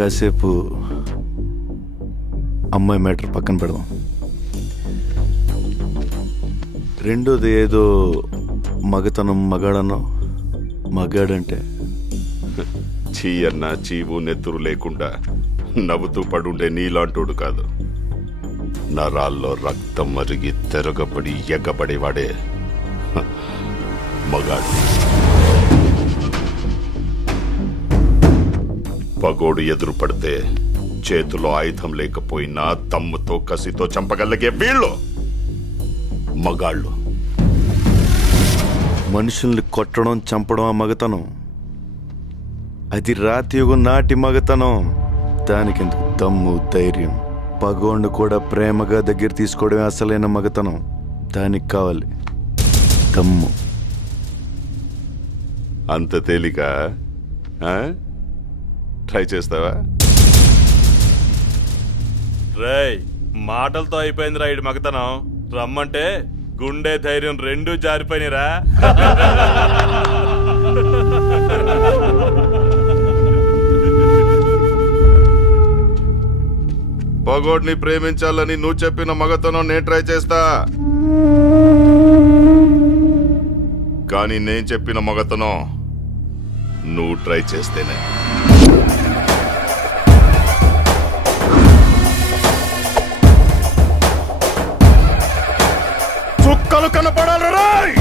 కాసేపు అమ్మాయి మ్యాటర్ పక్కన పెడదాం. రెండోది ఏదో మగతనం మగాడనో. మగాడంటే చీ అన్న చీవు నెత్తురు లేకుండా నవ్వుతూ పడుండే నీలాంటోడు కాదు. నరాల్లో రక్తం మరిగి తెరగబడి ఎగ్గబడేవాడే మగాడు. పగోడు ఎదురు పడితే చేతిలో ఆయుధం లేకపోయినా దమ్ముతో కసితో చంపగలిగే వీళ్ళు మగాళ్ళు. మనుషుల్ని కొట్టడం చంపడం ఆ మగతనం. అది రాతియుగం నాటి మగతనం. దానికెందుకు దమ్ము ధైర్యం? పగోండు కూడా ప్రేమగా దగ్గర తీసుకోవడమే అసలైన మగతనం. దానికి కావాలి దమ్ము. అంత తేలిక? ట్రై చేస్తావా? రేయ్, మాటలతో అయిపోయింది రైడ్ మగతనం. రమ్మంటే గుండె ధైర్యం రెండూ జారిపోయినరా. పగోడ్ని ప్రేమించాలని నువ్వు చెప్పిన మగతనం నేను ట్రై చేస్తా. కానీ నేను చెప్పిన మగతనం నువ్వు ట్రై చేస్తేనే. చుక్కలు కనపడాలి రాయ్.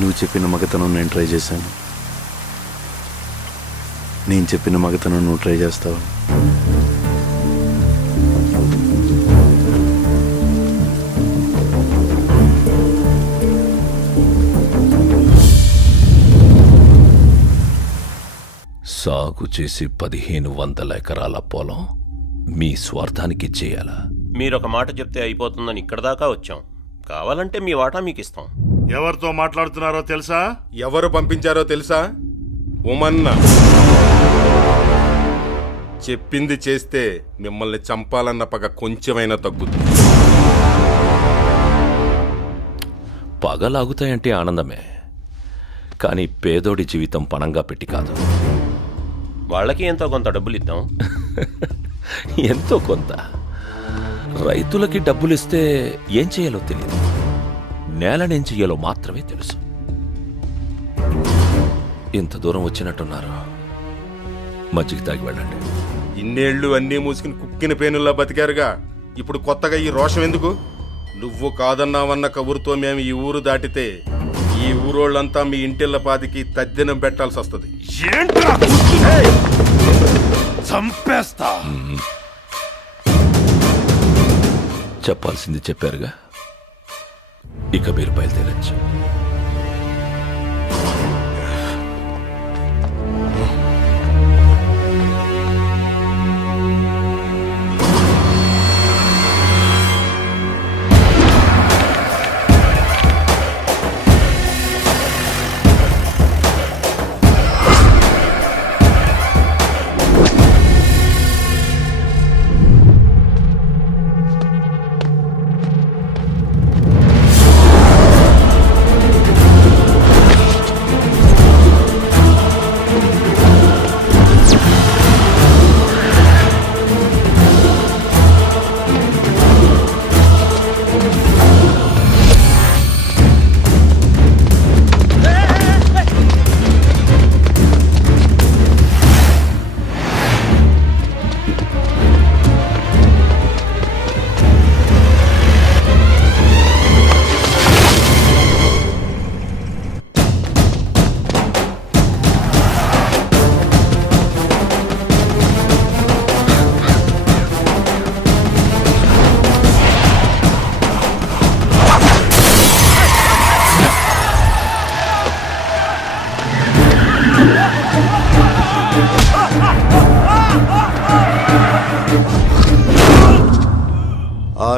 నువ్వు చెప్పిన మగతనం నేను ట్రై చేశాను. నేను చెప్పిన మగతనం నువ్వు ట్రై చేస్తావు. సాగు చేసి 1500 ఎకరాల పొలం మీ స్వార్థానికి చేయాలా? మీరొక మాట చెప్తే అయిపోతుందని ఇక్కడ దాకా వచ్చాం. కావాలంటే మీ వాటా మీకు ఇస్తాం. ఎవరితో మాట్లాడుతున్నారో తెలుసా? ఎవరు పంపించారో తెలుసా? ఉమన్న. చెప్పింది చేస్తే మిమ్మల్ని చంపాలన్న పగ కొంచెమైనా తగ్గుతుంది. పగలాగుతాయంటే ఆనందమే, కానీ పేదోడి జీవితం పణంగా పెట్టి కాదు. వాళ్ళకి ఎంతో కొంత డబ్బులు ఇద్దాం. ఎంతో కొంత. రైతులకి డబ్బులిస్తే ఏం చేయాలో తెలియదు, నేలనేం చెయ్యాలో మాత్రమే తెలుసు. ఇంత దూరం వచ్చినట్టున్నారు, మజ్జిగ తాగి వెళ్ళండి. ఇన్నేళ్లు అన్నీ మూసుకుని కుక్కిన పేనుల్లా బతికారుగా, ఇప్పుడు కొత్తగా ఈ రోషం ఎందుకు? నువ్వు కాదన్నావన్న కబురుతో మేము ఈ ఊరు దాటితే ఈ ఊరోళ్ళంతా మీ ఇంటిళ్ళ పాతికి తద్దినం పెట్టాల్సి వస్తుంది. చంపేస్తా. చెప్పాల్సింది చెప్పారుగా, ఇక మీరు బయలుదేరచ్చు.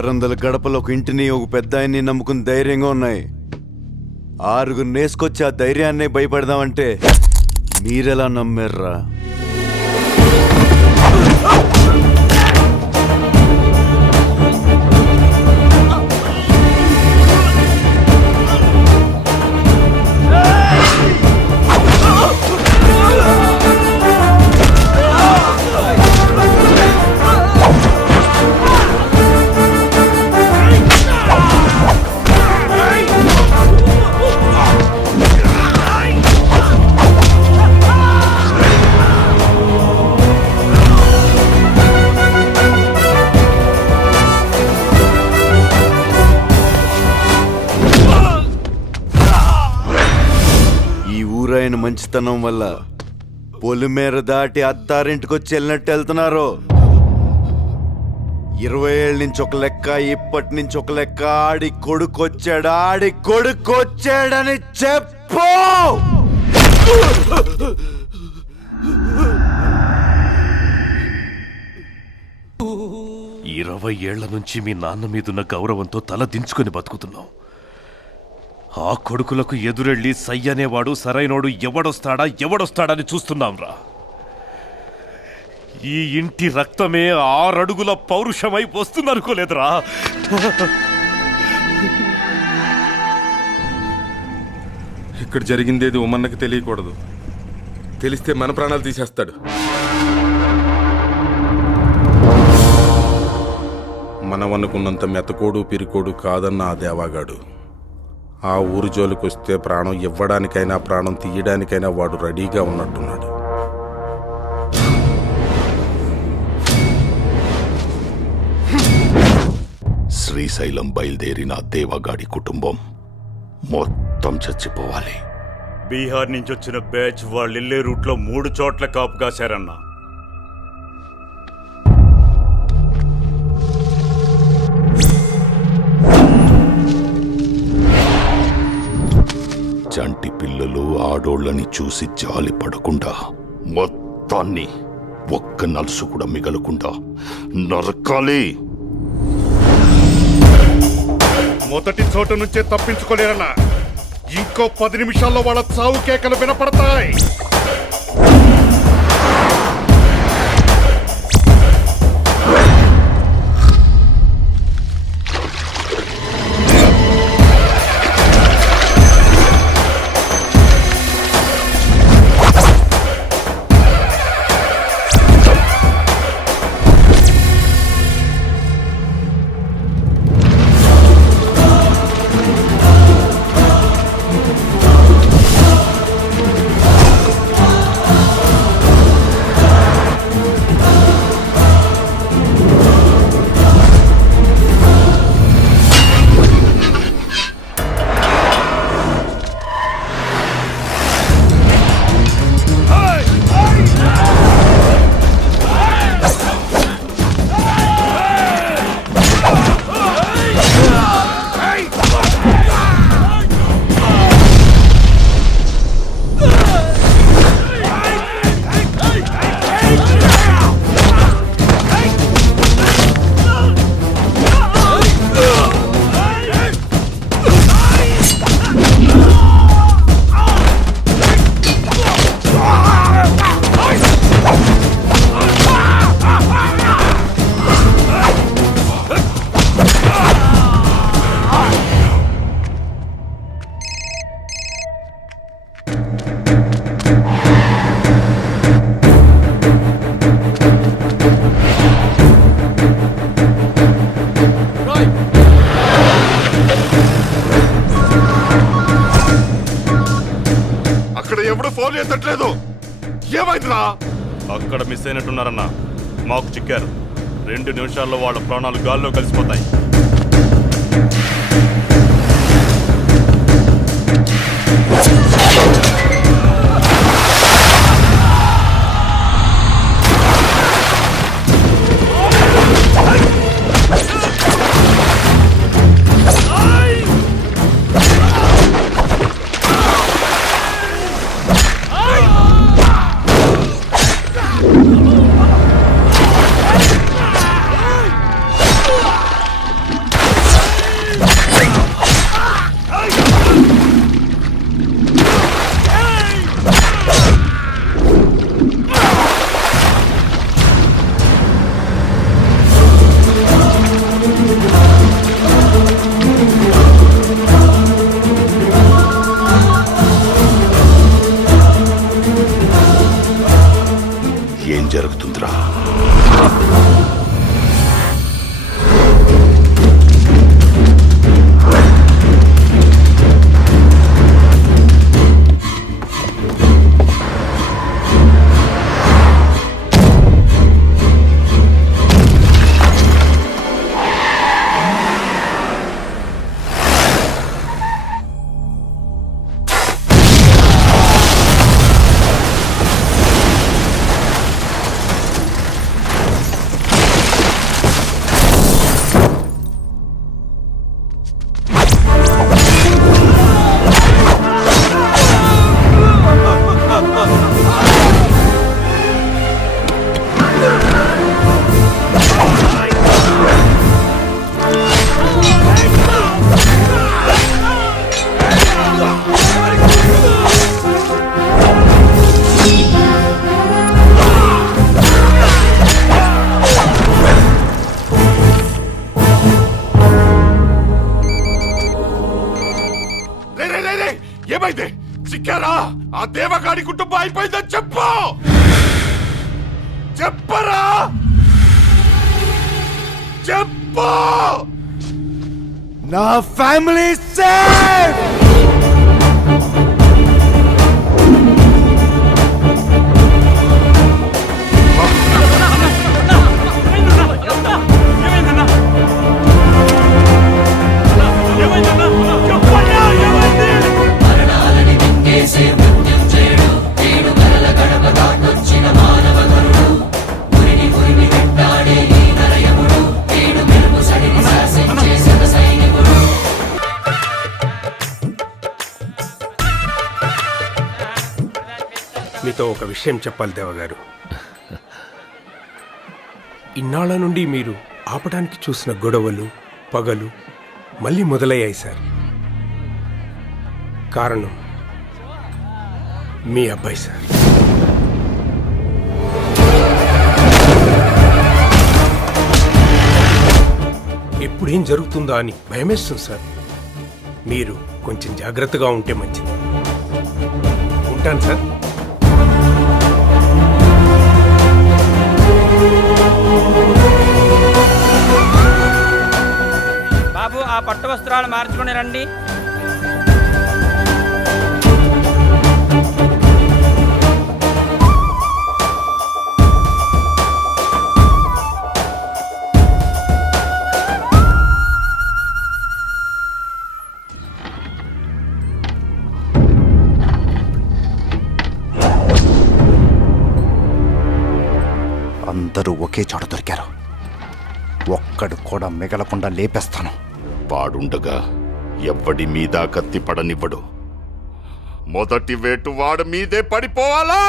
వందల గడపలు ఒక ఇంటిని ఒక పెద్ద ఆయన్ని నమ్ముకుని ధైర్యంగా ఉన్నాయి. 6 నేసుకొచ్చి ఆ ధైర్యాన్నే భయపడదామంటే మీరెలా నమ్మారా? ఆయన మంచితనం వల్ల పొలిమేర దాటి అత్తారింటికొచ్చి వెళ్ళినట్టు వెళ్తున్నారు. 20 ఏళ్ళ నుంచి ఒక లెక్క, ఇప్పటి నుంచి ఒక లెక్క. ఆడి కొడుకొచ్చాడని చెప్పు. 20 ఏళ్ల నుంచి మీ నాన్న మీదున్న గౌరవంతో తల దించుకొని బతుకుతున్నాం. ఆ కొడుకులకు ఎదురెళ్ళి సయ్యనేవాడు సరైనోడు ఎవడొస్తాడని చూస్తున్నాంరా. ఈ ఇంటి రక్తమే 6 అడుగుల పౌరుషమై వస్తుందనుకోలేదురా. ఇక్కడ జరిగిందేది ఉమన్నకి తెలియకూడదు. తెలిస్తే మన ప్రాణాలు తీసేస్తాడు. మనం అనుకున్నంత మెతకోడు పిరికోడు కాదన్న ఆ దేవాగాడు ఆ ఊరు జోలికి వస్తే ప్రాణం ఇవ్వడానికైనా ప్రాణం తీయడానికైనా వాడు రెడీగా ఉన్నట్టున్నాడు. శ్రీశైలం బయలుదేరిన దేవగాడి కుటుంబం మొత్తం చచ్చిపోవాలి. బీహార్ నుంచి వచ్చిన బ్యాచ్ వాళ్ళు వెళ్ళే రూట్లో 3 చోట్ల కాపు కాశారన్నా. చంటి పిల్లలు ఆడోళ్ళని చూసి జాలి పడకుండా మొత్తాన్ని ఒక్క నలుసు కూడా మిగలకుండా నరకాలి. మొదటి చోట నుంచే తప్పించుకోలేరన్నా. ఇంకో 10 నిమిషాల్లో వాళ్ళ చావు కేకలు వినపడతాయి. ఎవడు ఫోన్ చేస్తట్లేదు. ఏమైందిరా? అక్కడ మిస్ అయినట్టున్నారన్నా. మాకు చిక్కారు. 2 నిమిషాల్లో వాళ్ళ ప్రాణాలు గాల్లో కలిసిపోతాయి. జరుగుతుందిరా. ఏమైంది? చిక్కారా? ఆ దేవగాడి కుటుంబం అయిపోయిందని చెప్పు. చెప్పరా? చెప్పు. నా ఫ్యామిలీ సేఫ్. మీతో ఒక విషయం చెప్పాలి దేవగారు. ఇన్నాళ్ల నుండి మీరు ఆపడానికి చూసిన గొడవలు పగలు మళ్ళీ మొదలయ్యాయి సార్. కారణం మీ అబ్బాయి సార్. ఎప్పుడేం జరుగుతుందా అని భయమేస్తుంది సార్. మీరు కొంచెం జాగ్రత్తగా ఉంటే మంచిది. ఉంటాను సార్. బాబు ఆ పట్టు వస్త్రాలు మార్చుకుని రండి. అందరూ ఒకే చోట దొరికారు. ఒక్కడు కూడా మిగలకుండా లేపేస్తాను. వాడుండగా ఎవ్వడి మీద కత్తి పడనివ్వడు. మొదటి వేటు వాడి మీదే పడిపోవాలా?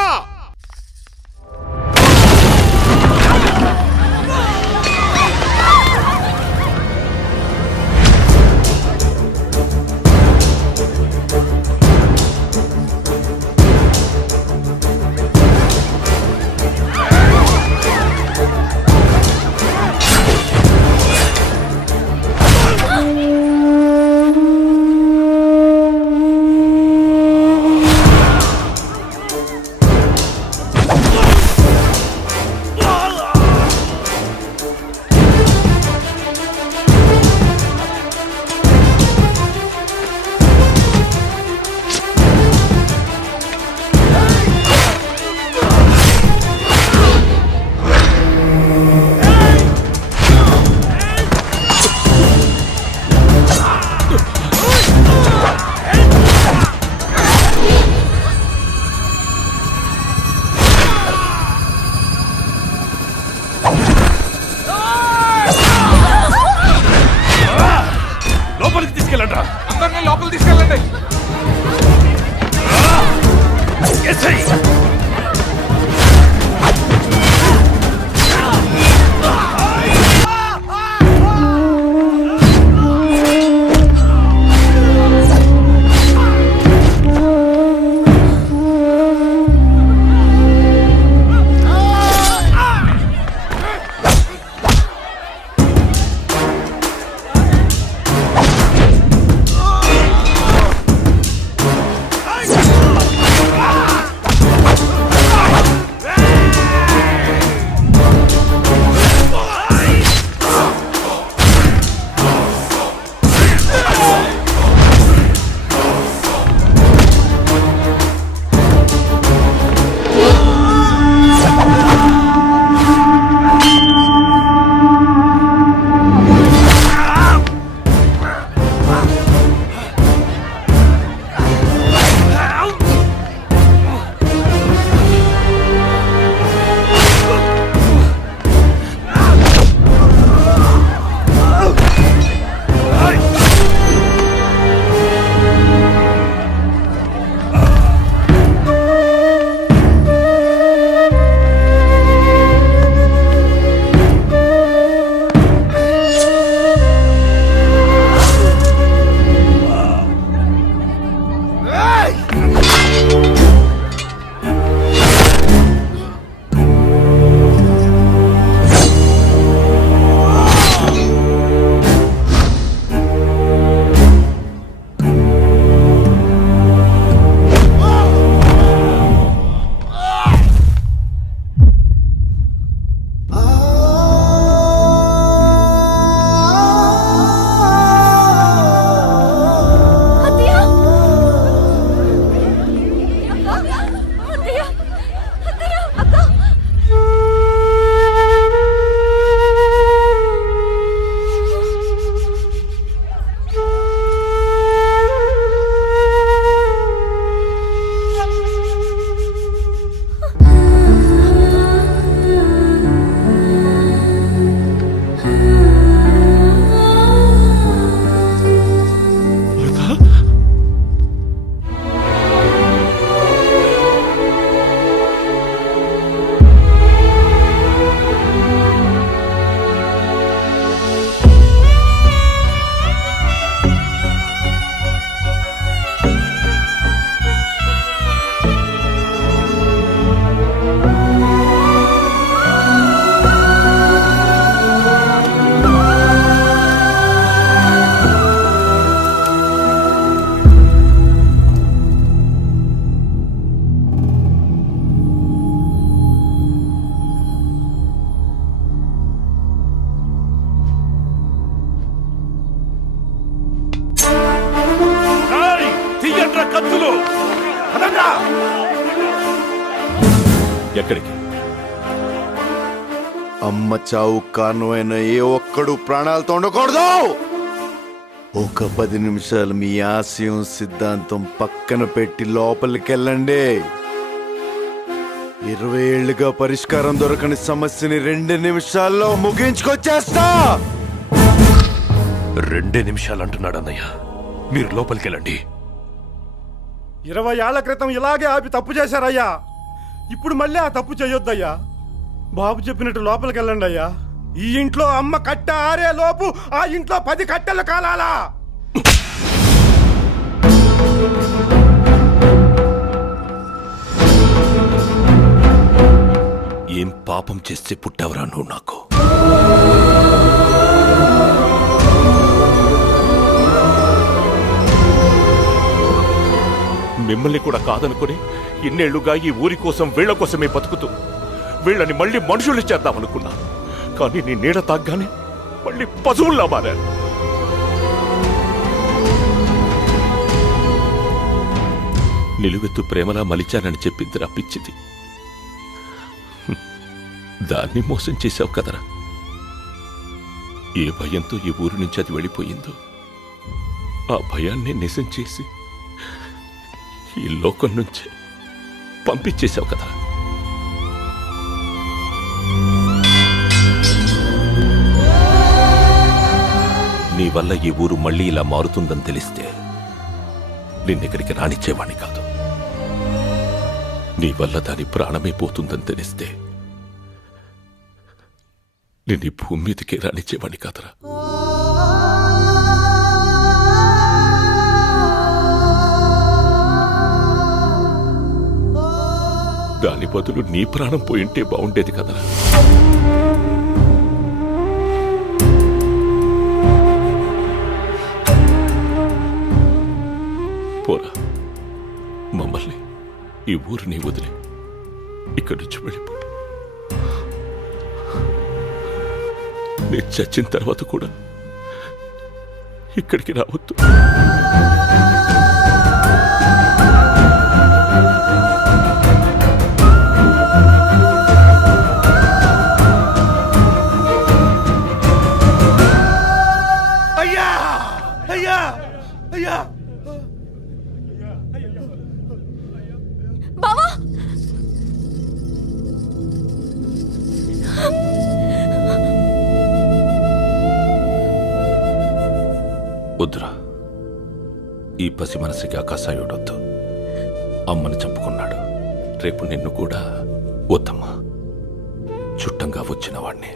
ఎక్కడికి? అమ్మ చావు కారణమైన ఏ ఒక్కడు ప్రాణాలతో ఉండకూడదు. ఒక 10 నిమిషాలు మీ ఆశయం సిద్ధాంతం పక్కన పెట్టి లోపలికెళ్ళండి. 20 ఏళ్లుగా పరిష్కారం దొరకని సమస్యని 2 నిమిషాల్లో ముగించుకొచ్చేస్తా. 2 నిమిషాలు అంటున్నాడు అన్నయ్య. మీరు లోపలికెళ్ళండి. 20 ఏళ్ల క్రితం ఇలాగే ఆపి తప్పు చేశారయ్యా. ఇప్పుడు మళ్ళీ ఆ తప్పు చేయొద్దయ్యా. బాబు చెప్పినట్టు లోపలికి వెళ్ళండి అయ్యా. ఈ ఇంట్లో అమ్మ కట్ట ఆరే లోపు ఆ ఇంట్లో 10 కట్టెలు కాలాలా? ఏం పాపం చేస్తే పుట్టావరా నువ్వు నాకు? మిమ్మల్ని కూడా కాదనుకుని ఇన్నేళ్లుగా ఈ ఊరి కోసం వీళ్ల కోసమే బతుకుతూ వీళ్ళని మళ్ళీ మనుషులు చేద్దామనుకున్నా. కానీ నీ నీడ తాగ్గానే మళ్ళీ పశువుల్లా మారారు. నిలువెత్తు ప్రేమలా మలిచానని చెప్పిందిరా పిచ్చిది. దాన్ని మోసం చేశావు కదరా. ఏ భయంతో ఈ ఊరి నుంచి అది వెళ్ళిపోయిందో ఆ భయాన్ని నిజం చేసి ఈ లోకం నుంచి పంపించేశావు కదరా. నీ వల్ల ఈ ఊరు మళ్ళీ ఇలా మారుతుందని తెలిస్తే నిన్నెక్కడికి రానిచ్చేవాణ్ణి కాదు. నీ వల్ల దాని ప్రాణమే పోతుందని తెలిస్తే నేను ఈ భూమి మీదకి రానిచ్చేవాణ్ణి కాదురా. దాని బదులు నీ ప్రాణం పోయింటే బాగుండేది కదరా. పోరా, మమ్మల్ని ఈ ఊరిని వదిలి ఇక్కడి నుంచి వెళ్ళిపో. నేను చచ్చిన తర్వాత కూడా ఇక్కడికి రావద్దు. అయ్యా అయ్యా అయ్యా బావా! వద్దురా, ఈ పసి మనసుకి ఆకాశాయుడొద్దు. అమ్మని చంపుకున్నాడు. రేపు నిన్ను కూడా వద్దమ్మా. చుట్టంగా వచ్చిన వాణ్ణి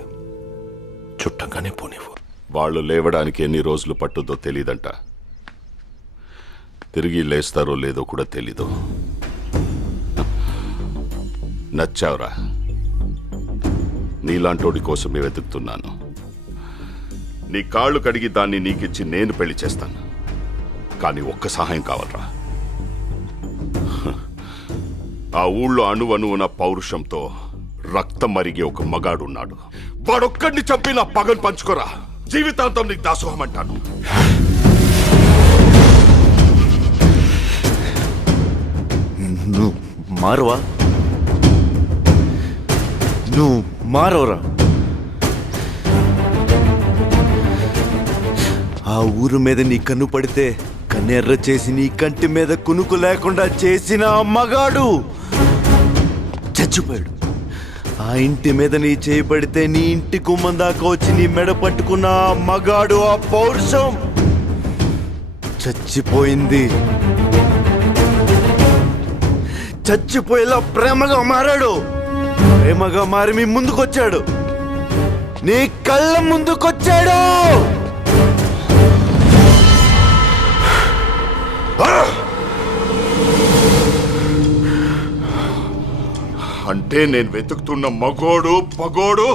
చుట్టంగానే పోనివ్వు. వాళ్ళు లేవడానికి ఎన్ని రోజులు పట్టుద్దో తెలీదంట. తిరిగి లేస్తారో లేదో కూడా తెలీదు. నచ్చావురా. నీలాంటోడి కోసమే వెతుకుతున్నాను. నీ కాళ్ళు కడిగి దాన్ని నీకిచ్చి నేను పెళ్లి చేస్తాను. కానీ ఒక్క సహాయం కావాలరా. ఆ ఊళ్ళో అణువణువున పౌరుషంతో రక్తం మరిగే ఒక మగాడున్నాడు. వాడొక్కడిని చంపి నా పగను పంచుకోరా. జీవితాంతం నీకు దాసోహం అంటాను. నువ్వు మారవా? నువ్వు మారవరా? ఆ ఊరు మీద నీ కన్ను పడితే కన్నెర్ర చేసి నీ కంటి మీద కునుకు లేకుండా చేసిన ఆ మగాడు చచ్చిపోయాడు. ఆ ఇంటి మీద నీ చేయి పడితే నీ ఇంటి గుమ్మం దాకా వచ్చి నీ మెడ పట్టుకున్న ఆ మగాడు, ఆ పౌరుషం చచ్చిపోయింది. చచ్చిపోయేలా ప్రేమగా మారాడు. ప్రేమగా మారి మీ ముందుకొచ్చాడు. నీ కళ్ళ ముందుకొచ్చాడు. అంటే నేను వెతుకుతున్న మగోడు పగోడు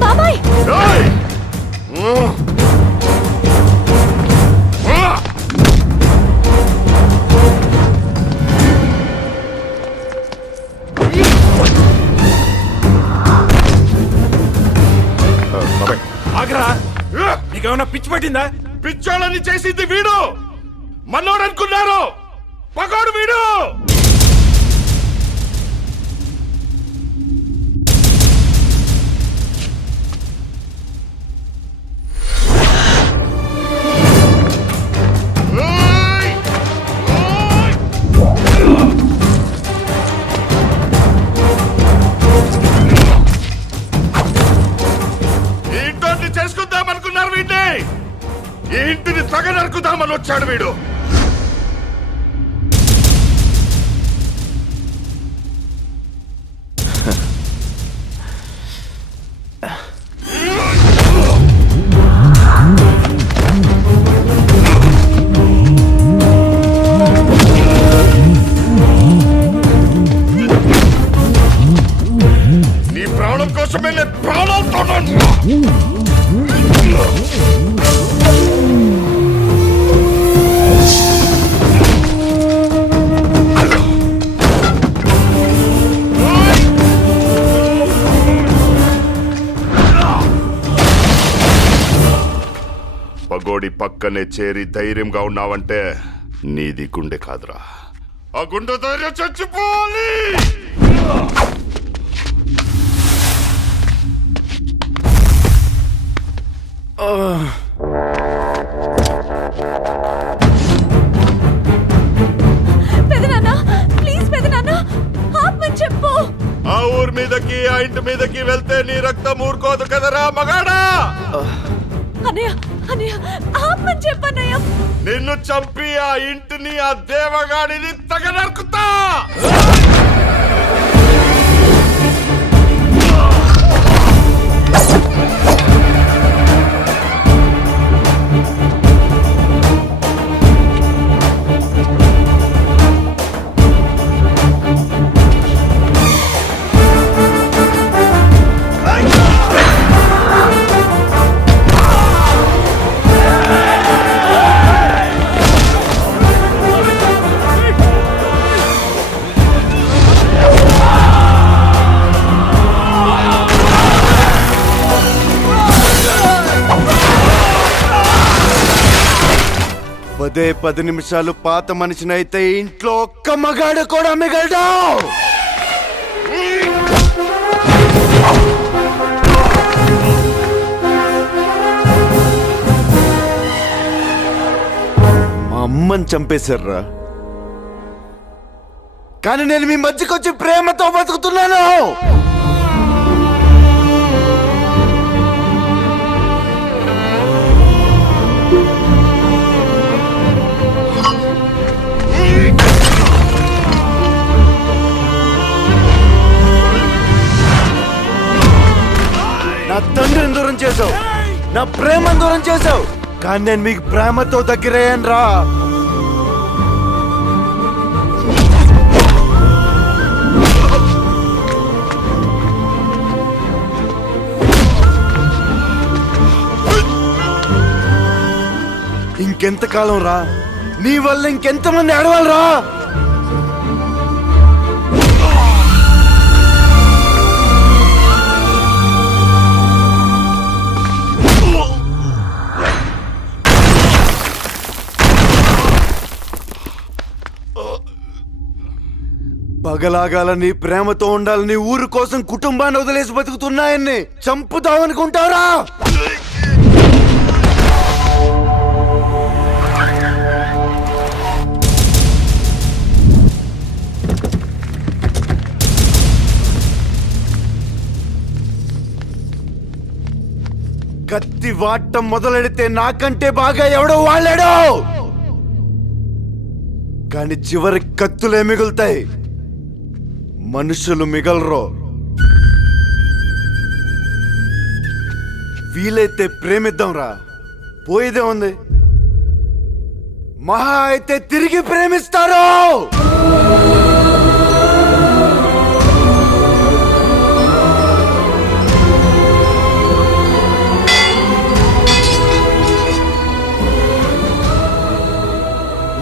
బాబాయ్! ఆగరా, నీకేమన్నా పిచ్చి పట్టిందా? పిచ్చోళ్ళని చేసింది వీడు, మనోడు అనుకున్నారు, పగోడు వీడు. చేసుకుందాం అనుకున్నారు వీడిని, ఈ ఇంటిని తగ నరుకుదామని వచ్చాడు వీడు. నీ ప్రాణం కోసమే నేను ప్రాణాలతో పగోడి పక్కనే చేరి ధైర్యంగా ఉన్నావంటే నీది గుండె కాదురా, ఆ గుండె ధైర్యం చచ్చిపోవాలి. చెప్పు. ఆ ఊరి మీదకి, ఆ ఇంటి మీదకి వెళ్తే నీ రక్తం ఊరుకోదు కదరా మగాడా. చెప్పన్నయ్య, నిన్ను చంపి ఆ ఇంటిని, ఆ దేవగాడిని తగ నరుకుతా. పదే 10 నిమిషాలు పాత మనిషినైతే ఇంట్లో ఒక్క మగాడు కూడా మిగలడు. మా అమ్మని చంపేశారా, కానీ నేను మీ మధ్యకొచ్చి ప్రేమతో బతుకుతున్నాను. నా తండ్రిని దూరం చేసావు, నా ప్రేమను దూరం చేసావు, కానీ నేను మీకు ప్రేమతో దగ్గరయ్యాను రా. ఇంకెంతకాలం రా, నీ వల్ల ఇంకెంతమంది ఆడవాళ్ళరా. పగలాగాలని, ప్రేమతో ఉండాలని ఊరు కోసం కుటుంబాన్ని వదిలేసి బతుకుతున్నాయన్ని చంపుదామనుకుంటారా? కత్తి వాటం మొదలెడితే నాకంటే బాగా ఎవడో వాళ్ళాడు, కానీ చివరి కత్తులే మిగులుతాయి, మనుషులు మిగలరు. వీలైతే ప్రేమిద్దాంరా, పోయేదే ఉంది. మహా అయితే తిరిగి ప్రేమిస్తారు.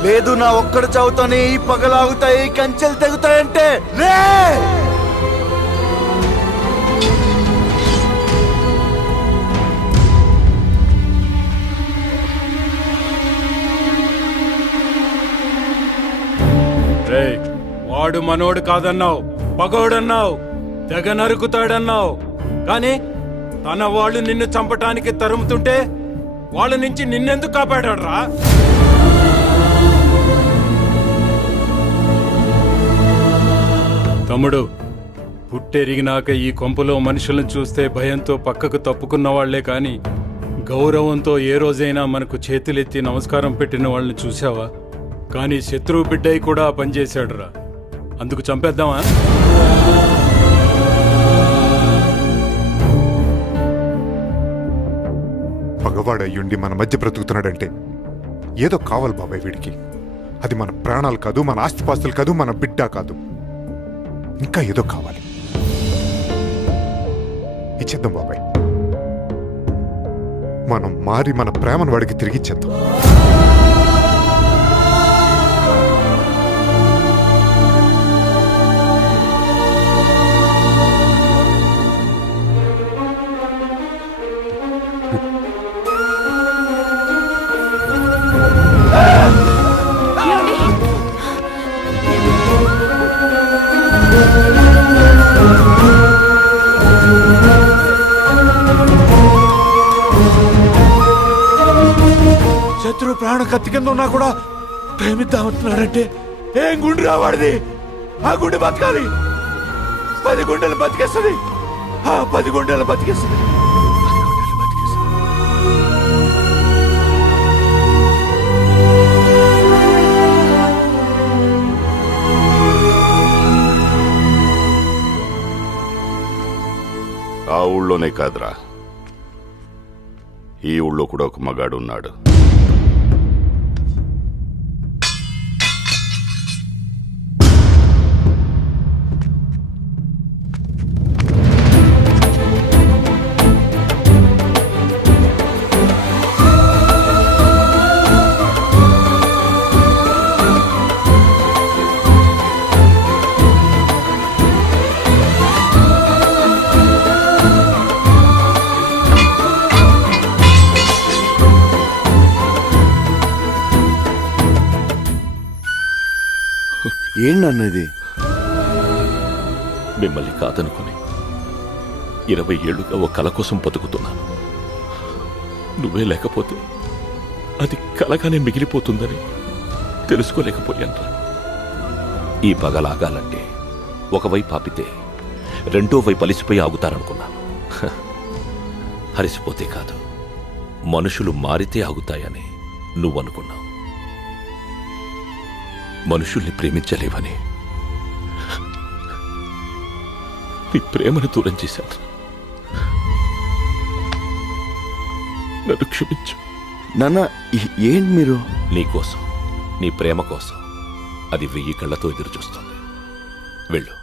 లేదు, నా ఒక్కడు చదువుతానే ఈ పగలాగుతాయి, కంచెలు తెగుతాయంటే లే. వాడు మనోడు కాదన్నావు, పగోడన్నావు, తెగ నరుకుతాడన్నావు. కానీ తన వాళ్ళు నిన్ను చంపటానికి తరుముతుంటే వాళ్ళ నుంచి నిన్నెందుకు కాపాడాడురా? తమ్ముడు, పుట్టెరిగినాక ఈ కొంపలో మనుషులను చూస్తే భయంతో పక్కకు తప్పుకున్న వాళ్లే కాని గౌరవంతో ఏ రోజైనా మనకు చేతులెత్తి నమస్కారం పెట్టిన వాళ్ళని చూసావా? కానీ శత్రువు బిడ్డయి కూడా పనిచేశాడురా. అందుకు చంపేద్దామా? పగవాడయ్యుండి మన మధ్య బ్రతుకుతున్నాడంటే ఏదో కావాలి బాబాయ్ వీడికి. అది మన ప్రాణాలు కాదు, మన ఆస్తిపాస్తులు కాదు, మన బిడ్డ కాదు, ఇంకా ఏదో కావాలి. ఇచ్చేద్దాం బాబాయ్, మనం మారి మన ప్రేమను వాడికి తిరిగిచ్చేద్దాం. శత్రు ప్రాణ కత్తి కింద ఉన్నా కూడా ప్రేమిద్దామంటున్నాడంటే ఏం గుండె రావాడిది? ఆ గుండె బతకాలి. 10 గుండెలు బతికేస్తుంది. 10 గుండెలు బతికేస్తుంది. ఆ ఊళ్ళోనే కాదురా, ఈ ఊళ్ళో కూడా ఒక మగాడు ఉన్నాడు. ఏంటన్నది? మిమ్మల్ని కాదనుకుని 20 ఏళ్లుగా ఒక కల కోసం బతుకుతున్నాను. నువ్వే లేకపోతే అది కలగానే మిగిలిపోతుందని తెలుసుకోలేకపోయాను. ఈ పగలాగాలంటే ఒకవైపు ఆపితే రెండో వైపు అలిసిపోయి ఆగుతారనుకున్నాను. హరిసిపోతే కాదు, మనుషులు మారితే ఆగుతాయని నువ్వనుకున్నావు. మనుషుల్ని ప్రేమించలేవని నీ ప్రేమను దూరం చేశాను. నన్ను క్షమించు నాన్న. ఏంటి మీరు? నీకోసం, నీ ప్రేమ కోసం అది 1000 కళ్ళతో ఎదురు చూస్తుంది. వెళ్ళు.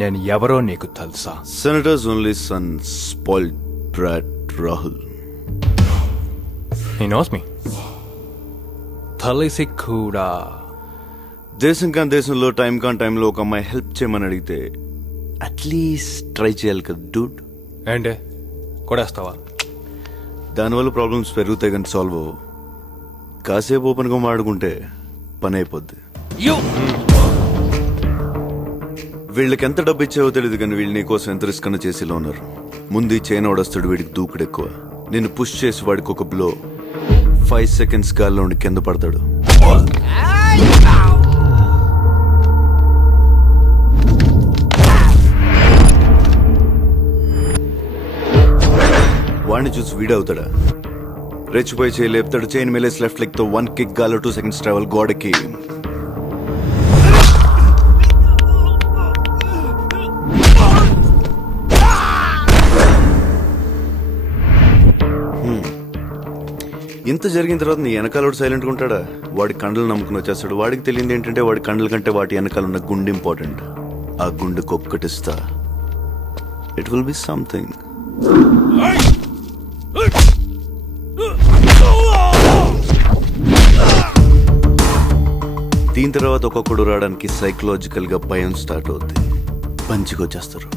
నేను ఎవరో నీకు తెలుసా? Senators only sun, spoiled brought Rahul. He knows me. తెలిసి కూడా దేశం కాని దేశంలో, టైం కాని టైంలో ఒక అమ్మాయి హెల్ప్ చేయమని అడిగితే అట్లీస్ట్ ట్రై చేయాలి కదా డూడ్. ఏంటే కొడేస్తావా? దానివల్ల ప్రాబ్లమ్స్ పెరుగుతాయి కానీ సాల్వ్ అవ్వవు. కాసేపు ఓపెన్గా మాడుకుంటే పని అయిపోద్ది. వీళ్ళకి ఎంత డబ్బు ఇచ్చావో తెలియదు కానీ వీళ్ళు నీకోసం ఎంత రిస్క్ అన్న చేసేలా ఉన్నారు. ముందు ఈ చైన్ వాడొస్తాడు, వీడికి దూకుడు ఎక్కువ. నేను పుష్ చేసి వాడికి ఒక బ్లో, 5 seconds గాల్లో ఉండి కింద పడతాడు. వాడిని చూసి వీడవుతాడా? రెచ్చిపోయి చేయి లేపుతాడు, చైన్ మేలేసి లెఫ్ట్ లెగ్ తో 1 kick గాల్లో 2 seconds ట్రావెల్ గోడకి. ఇంత జరిగిన తర్వాత నీ వెనకాల సైలెంట్గా ఉంటాడా? వాడి కండలు నమ్ముకుని వచ్చేస్తాడు. వాడికి తెలియదు ఏంటంటే వాడి కండల కంటే వాటి వెనకాల ఉన్న గుండె ఇంపార్టెంట్. ఆ గుండెకు ఒక్కటిస్తా, ఇట్ విల్ బి సంథింగ్. దీని తర్వాత ఒక్కొక్కడు రావడానికి సైకలాజికల్ గా భయం స్టార్ట్ అవుద్ది. పంచికి వచ్చేస్తారు.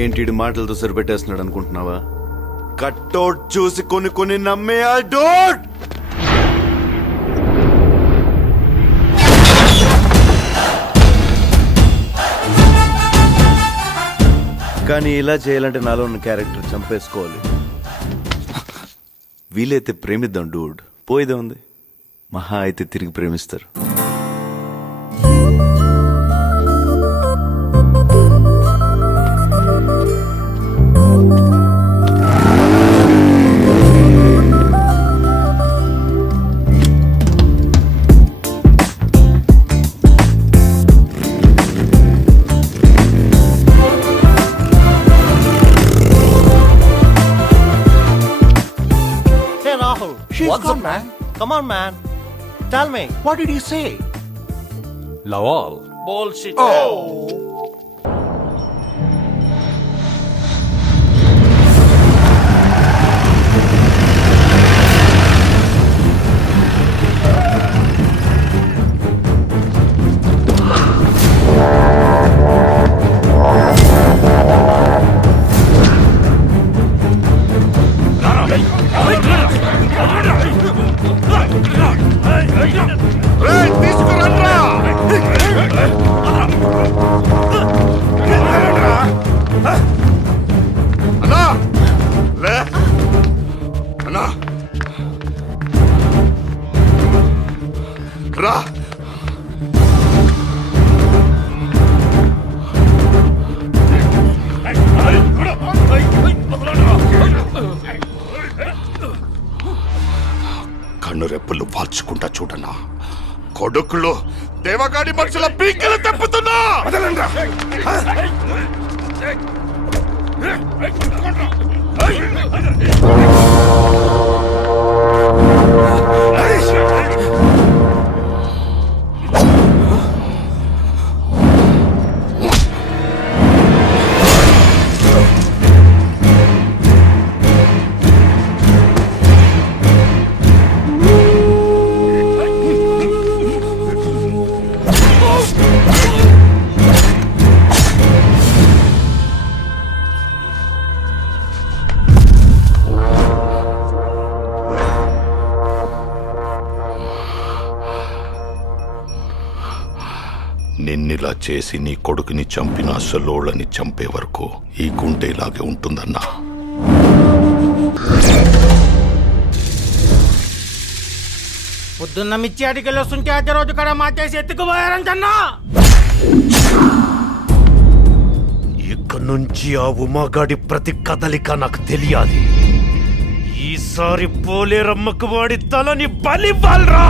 ఏంటి మాటలతో సరిపెట్టేస్తున్నాడు అనుకుంటున్నావా? కట్అవుట్ చూసి కొన్ని నమ్మే ఆ డోట్. కానీ ఇలా చేయాలంటే నాలో ఉన్న క్యారెక్టర్ చంపేసుకోవాలి. వీలైతే ప్రేమిద్దాం డూడ్, పోయేదే ఉంది. మహా అయితే తిరిగి ప్రేమిస్తారు. What's up, man? Come on, man. Tell me, what did he say? Lawal. Bullshit. కన్ను రెప్పలు వాల్చుకుంటా చూడనా, కొడుకులు దేవగాడి మనుషుల పీకలు తెప్పుతున్నా. నిన్నిలా చేసి నీ కొడుకుని చంపిన అసలోళ్ళని చంపే వరకు ఈ గుండె ఇలాగే ఉంటుందన్నా. పొద్దున్న మిచ్చి అడిగలు వస్తుంటే అదే రోజు కూడా మాటేసి ఎత్తుకుపోయారంటన్నా. ఇక నుంచి ఆ ఉమాగాడి ప్రతి కదలిక నాకు తెలియాలి. ఈసారి పోలేరమ్మకు వాడి తలని బలి బల్రా.